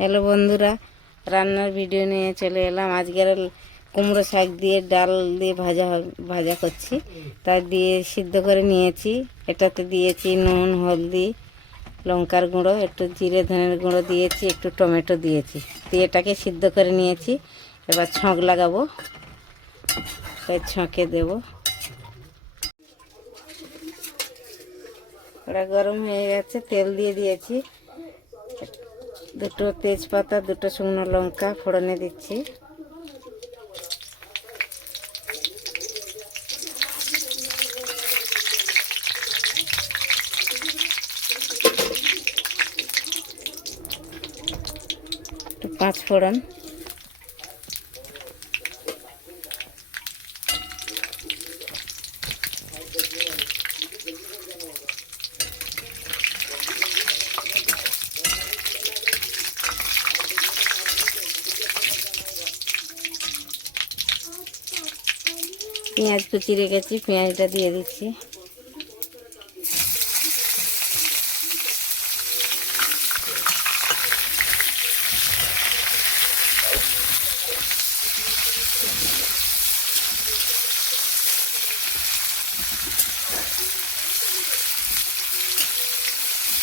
Hello বন্ধুরা, রান্নার video নিয়ে চলে এলাম। আজকের কুমড়ো শাক দিয়ে ডাল দিয়ে ভাজা করছি। তাই দিয়ে সিদ্ধ করে নিয়েছি। এটাতে দিয়েছি নুন, হলদি, লঙ্কার গুঁড়ো, একটু জিরে ধনের গুঁড়ো দিয়েছি, একটু টমেটো দিয়েছি, দিয়ে এটাকে সিদ্ধ করে নিয়েছি। এবার ছক লাগাবো, ছকে দেব। ওটা গরম হয়ে গেছে, তেল দিয়ে দিয়েছি, দুটো তেজপাতা, দুটো শুকনো লঙ্কা ফোড়নে দিচ্ছি। একটু পাঁচ ফোড়ন, পেঁয়াজ কুচি রেখেছি, পেঁয়াজটা দিয়ে দিচ্ছি।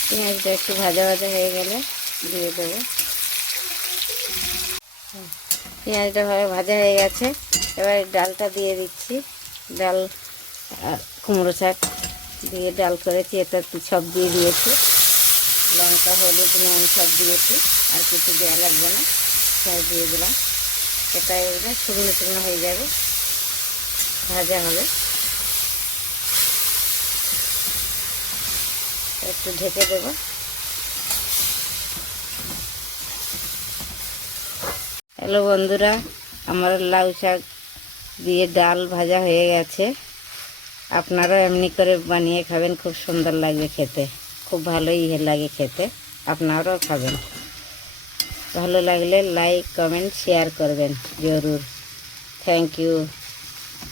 পেঁয়াজটা একটু ভাজা ভাজা হয়ে গেলে দিয়ে দেবো। পেঁয়াজটা ভাজা হয়ে গেছে, এবার ডালটা দিয়ে দিচ্ছি। ডাল কুমড়ো শাক দিয়ে ডাল করেছি, এটা সব দিয়ে দিয়েছি। লঙ্কা, হলুদ, নুন সব দিয়েছি, আর কিছু দেওয়া লাগবে না, সব দিয়ে দিলাম। এটা এবার শুকনো শুকনো হয়ে যাবে, ভাজা হবে। একটু ঢেকে দেবো। হ্যালো বন্ধুরা, আমার লাউ শাক দিয়ে ডাল ভাজা হয়ে গেছে। আপনারাও এমনি করে বানিয়ে খাবেন, খুব সুন্দর লাগবে খেতে, খুব ভালোই লাগে খেতে। আপনারাও খাবেন। ভালো লাগলে লাইক, কমেন্ট, শেয়ার করবেন জরুর। Thank you.